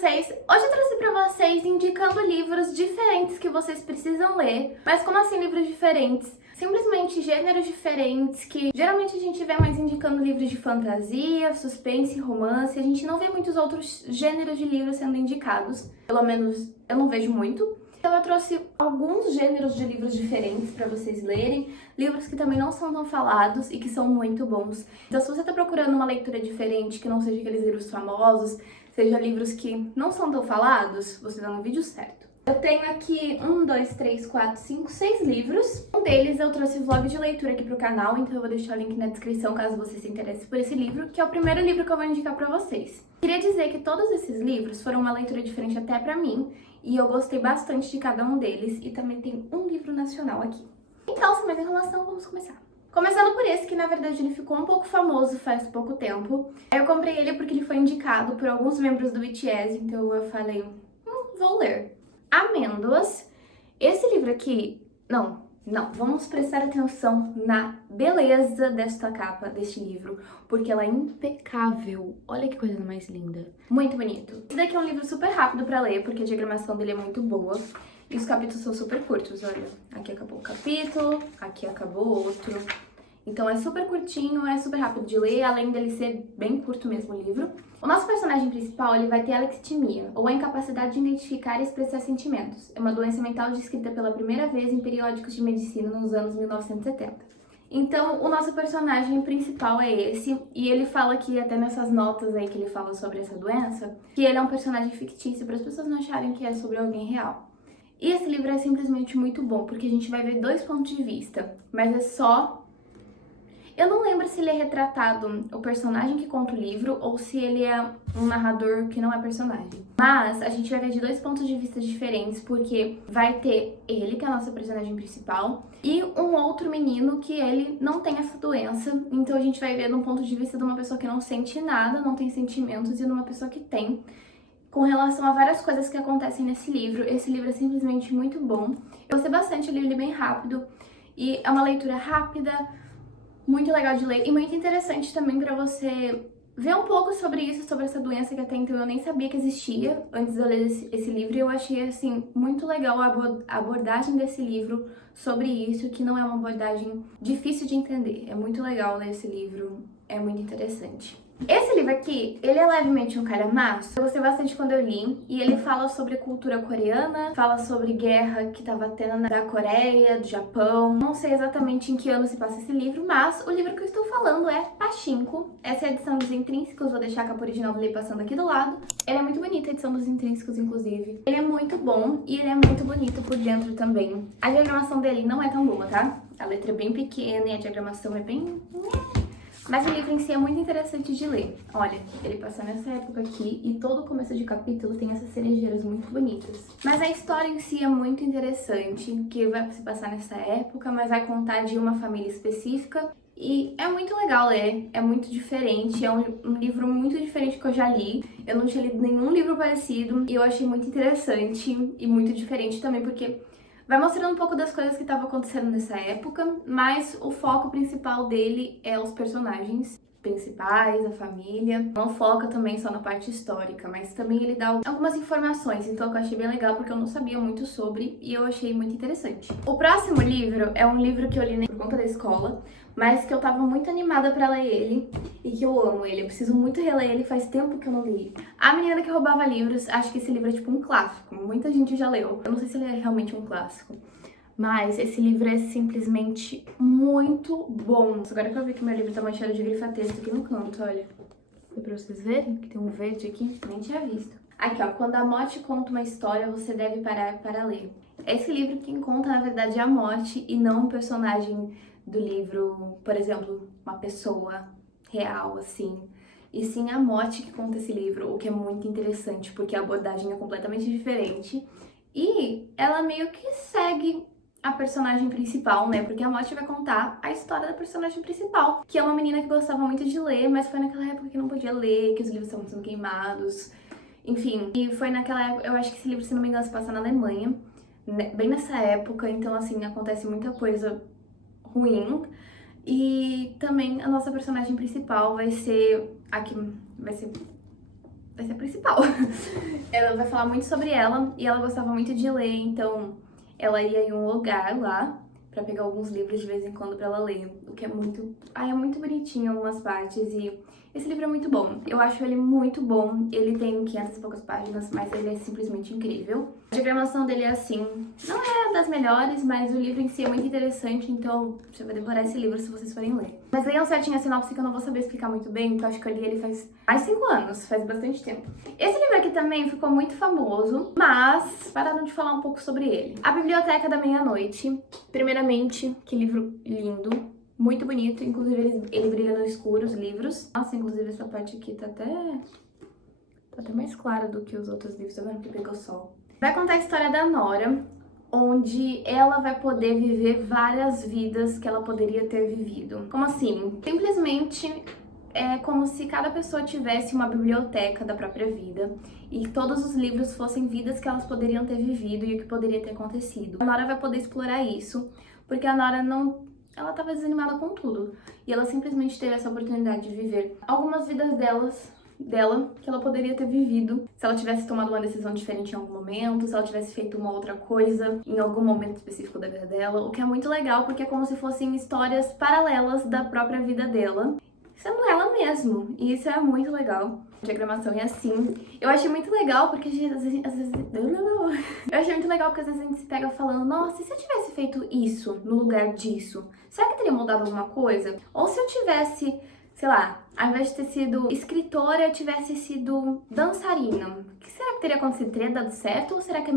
vocês? Hoje eu trouxe pra vocês indicando livros diferentes que vocês precisam ler. Mas como assim livros diferentes? Simplesmente gêneros diferentes, que geralmente a gente vê mais indicando livros de fantasia, suspense, romance. A gente não vê muitos outros gêneros de livros sendo indicados. Pelo menos eu não vejo muito. Então eu trouxe alguns gêneros de livros diferentes para vocês lerem, livros que também não são tão falados e que são muito bons. Então se você está procurando uma leitura diferente, que não seja aqueles livros famosos, seja livros que não são tão falados, você tá no vídeo certo. Eu tenho aqui 6 livros. Um deles eu trouxe vlog de leitura aqui pro canal, então eu vou deixar o link na descrição caso você se interesse por esse livro, que é o primeiro livro que eu vou indicar pra vocês. Queria dizer que todos esses livros foram uma leitura diferente até pra mim, e eu gostei bastante de cada um deles, e também tem um livro nacional aqui. Então, sem mais enrolação, vamos começar. Começando por esse, que na verdade ele ficou um pouco famoso faz pouco tempo. Eu comprei ele porque ele foi indicado por alguns membros do BTS, então eu falei, vou ler. Amêndoas. Esse livro aqui, não, vamos prestar atenção na beleza desta capa deste livro, porque ela é impecável. Olha que coisa mais linda. Muito bonito. Esse daqui é um livro super rápido pra ler, porque a diagramação dele é muito boa. E os capítulos são super curtos, olha. Aqui acabou um capítulo, aqui acabou outro. Então é super curtinho, é super rápido de ler, além dele ser bem curto mesmo o livro. O nosso personagem principal, ele vai ter alexithymia, ou a incapacidade de identificar e expressar sentimentos. É uma doença mental descrita pela primeira vez em periódicos de medicina nos anos 1970. Então, o nosso personagem principal é esse, e ele fala aqui, até nessas notas aí que ele fala sobre essa doença, que ele é um personagem fictício, para as pessoas não acharem que é sobre alguém real. E esse livro é simplesmente muito bom, porque a gente vai ver dois pontos de vista, mas é só... Eu não lembro se ele é retratado o personagem que conta o livro ou se ele é um narrador que não é personagem. Mas a gente vai ver de dois pontos de vista diferentes, porque vai ter ele, que é a nossa personagem principal, e um outro menino que ele não tem essa doença. Então a gente vai ver de um ponto de vista de uma pessoa que não sente nada, não tem sentimentos, e de uma pessoa que tem, com relação a várias coisas que acontecem nesse livro. Esse livro é simplesmente muito bom. Eu gostei bastante, eu li ele bem rápido, e é uma leitura rápida, muito legal de ler e muito interessante também pra você ver um pouco sobre isso, sobre essa doença que até então eu nem sabia que existia antes de eu ler esse livro. E eu achei, assim, muito legal a abordagem desse livro sobre isso, que não é uma abordagem difícil de entender. É muito legal ler esse livro, é muito interessante. Esse livro aqui, ele é levemente um calhamaço. Eu gostei bastante quando eu li, e ele fala sobre cultura coreana, fala sobre guerra que tava tendo da Coreia, do Japão. Não sei exatamente em que ano se passa esse livro, mas o livro que eu estou falando é Pachinko. Essa é a edição dos intrínsecos, vou deixar a capa original dele passando aqui do lado. Ele é muito bonita, a edição dos intrínsecos, inclusive. Ele é muito bom e ele é muito bonito por dentro também. A diagramação dele não é tão boa, tá? A letra é bem pequena e a diagramação é bem... Mas o livro em si é muito interessante de ler. Olha, ele passa nessa época aqui e todo o começo de capítulo tem essas cerejeiras muito bonitas. Mas a história em si é muito interessante, que vai se passar nessa época, mas vai contar de uma família específica. E é muito legal ler, é muito diferente, é um livro muito diferente que eu já li. Eu não tinha lido nenhum livro parecido e eu achei muito interessante e muito diferente também, porque vai mostrando um pouco das coisas que estavam acontecendo nessa época, mas o foco principal dele é os personagens principais, a família. Não foca também só na parte histórica, mas também ele dá algumas informações, então eu achei bem legal porque eu não sabia muito sobre e eu achei muito interessante. O próximo livro é um livro que eu li por conta da escola, mas que eu tava muito animada pra ler ele e que eu amo ele. Eu preciso muito reler ele, faz tempo que eu não li. A Menina que Roubava Livros, acho que esse livro é tipo um clássico, muita gente já leu. Eu não sei se ele é realmente um clássico, mas esse livro é simplesmente muito bom. Agora que eu vi que meu livro tá manchado de grifa-texto aqui no canto, olha. Dá pra vocês verem que tem um verde aqui? Nem tinha visto. Aqui, ó. Quando a morte conta uma história, você deve parar para ler. Esse livro quem conta, na verdade, é a morte e não um personagem do livro, por exemplo, uma pessoa real, assim. E sim a morte que conta esse livro, o que é muito interessante, porque a abordagem é completamente diferente. E ela meio que segue a personagem principal, né? Porque a morte vai contar a história da personagem principal, que é uma menina que gostava muito de ler, mas foi naquela época que não podia ler, que os livros estavam sendo queimados. Enfim, e foi naquela época, eu acho que esse livro, se não me engano, se passa na Alemanha, né? Bem nessa época, então assim, acontece muita coisa ruim. E também a nossa personagem principal vai ser vai ser a principal. Ela vai falar muito sobre ela e ela gostava muito de ler, então ela ia em um lugar lá pra pegar alguns livros de vez em quando pra ela ler, o que é muito... é muito bonitinho em algumas partes e esse livro é muito bom. Eu acho ele muito bom, ele tem 500 e poucas páginas, mas ele é simplesmente incrível. A diagramação dele é assim, não é das melhores, mas o livro em si é muito interessante, então você vai devorar esse livro se vocês forem ler. Mas leiam certinho a sinopse que eu não vou saber explicar muito bem, porque eu acho que eu li ele faz mais de 5 anos, faz bastante tempo. Esse livro aqui também ficou muito famoso, mas pararam de falar um pouco sobre ele. A Biblioteca da Meia-Noite, primeiramente, que livro lindo. Muito bonito, inclusive ele brilha no escuro, os livros. Nossa, inclusive essa parte aqui tá até mais clara do que os outros livros, tá vendo que pegou sol. Vai contar a história da Nora, onde ela vai poder viver várias vidas que ela poderia ter vivido. Como assim? Simplesmente é como se cada pessoa tivesse uma biblioteca da própria vida e todos os livros fossem vidas que elas poderiam ter vivido e o que poderia ter acontecido. A Nora vai poder explorar isso, porque a Nora ela tava desanimada com tudo. E ela simplesmente teve essa oportunidade de viver algumas vidas dela que ela poderia ter vivido se ela tivesse tomado uma decisão diferente em algum momento, se ela tivesse feito uma outra coisa em algum momento específico da vida dela, o que é muito legal porque é como se fossem histórias paralelas da própria vida dela, sendo ela mesmo. E isso é muito legal. A diagramação é assim. Eu achei muito legal porque às vezes... Eu achei muito legal porque às vezes a gente se pega falando, nossa, e se eu tivesse feito isso no lugar disso? Será que teria mudado alguma coisa? Ou se eu tivesse, sei lá, ao invés de ter sido escritora, eu tivesse sido dançarina? O que será que teria acontecido? Teria dado certo? Ou será que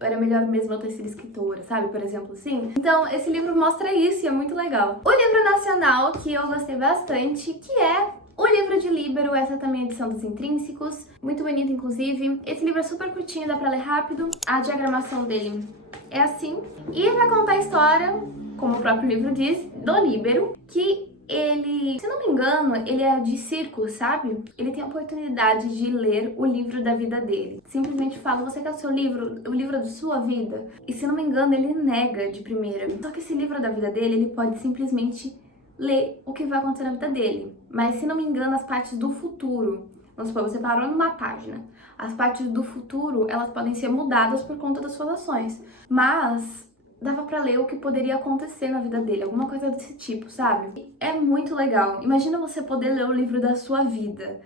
era melhor mesmo eu ter sido escritora, sabe? Por exemplo, assim. Então, esse livro mostra isso e é muito legal. O livro nacional que eu gostei bastante, que é o livro de Líbero, essa também é a edição dos Intrínsecos, muito bonito inclusive. Esse livro é super curtinho, dá pra ler rápido. A diagramação dele é assim. E vai contar a história, como o próprio livro diz, do Líbero, que ele, se não me engano, ele é de circo, sabe? Ele tem a oportunidade de ler o livro da vida dele. Simplesmente fala, você quer o seu livro, o livro da sua vida? E se não me engano, ele nega de primeira. Só que esse livro da vida dele, ele pode simplesmente ler o que vai acontecer na vida dele. Mas se não me engano, as partes do futuro, vamos supor, você parou numa página, as partes do futuro, elas podem ser mudadas por conta das suas ações. Mas dava pra ler o que poderia acontecer na vida dele, alguma coisa desse tipo, sabe? É muito legal. Imagina você poder ler o livro da sua vida.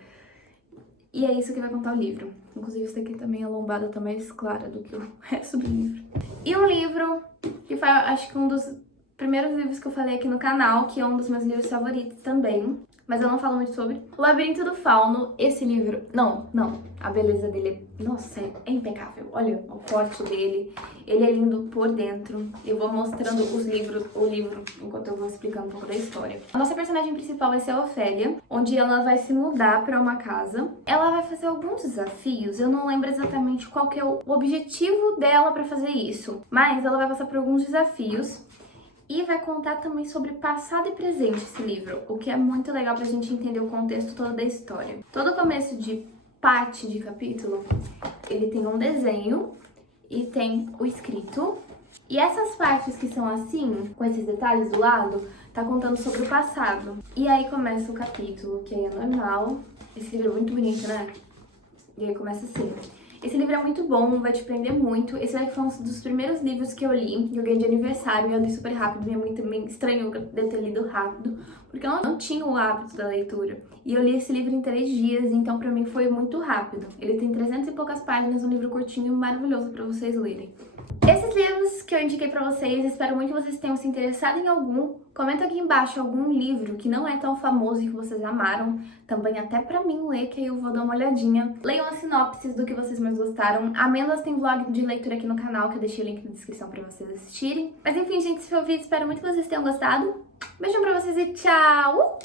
E é isso que vai contar o livro. Inclusive, isso aqui também, a lombada tá mais clara do que o resto do livro. E um livro que foi, acho que um dos primeiros livros que eu falei aqui no canal, que é um dos meus livros favoritos também, mas eu não falo muito sobre. O Labirinto do Fauno, esse livro... Não, a beleza dele, nossa, é impecável. Olha o corte dele, ele é lindo por dentro. Eu vou mostrando o livro, enquanto eu vou explicando um pouco da história. A nossa personagem principal vai ser a Ofélia, onde ela vai se mudar pra uma casa. Ela vai fazer alguns desafios, eu não lembro exatamente qual que é o objetivo dela pra fazer isso, mas ela vai passar por alguns desafios. E vai contar também sobre passado e presente esse livro, o que é muito legal pra gente entender o contexto todo da história. Todo começo de parte de capítulo, ele tem um desenho e tem o escrito. E essas partes que são assim, com esses detalhes do lado, tá contando sobre o passado. E aí começa o capítulo, que aí é normal. Esse livro é muito bonito, né? E aí começa assim. Esse livro é muito bom, vai te prender muito. Esse daqui foi um dos primeiros livros que eu li, que eu ganhei de aniversário, e eu li super rápido. Minha mãe também estranhou de ter lido rápido, porque eu não tinha o hábito da leitura. E eu li esse livro em 3 dias, então pra mim foi muito rápido. Ele tem 300 e poucas páginas, um livro curtinho e maravilhoso pra vocês lerem. Esses livros que eu indiquei pra vocês, espero muito que vocês tenham se interessado em algum. Comenta aqui embaixo algum livro que não é tão famoso e que vocês amaram, também até pra mim ler, que aí eu vou dar uma olhadinha. Leiam as sinopses do que vocês mais gostaram. Amêndoas tem vlog de leitura aqui no canal, que eu deixei o link na descrição pra vocês assistirem. Mas enfim, gente, esse foi o vídeo, espero muito que vocês tenham gostado. Beijão pra vocês e tchau!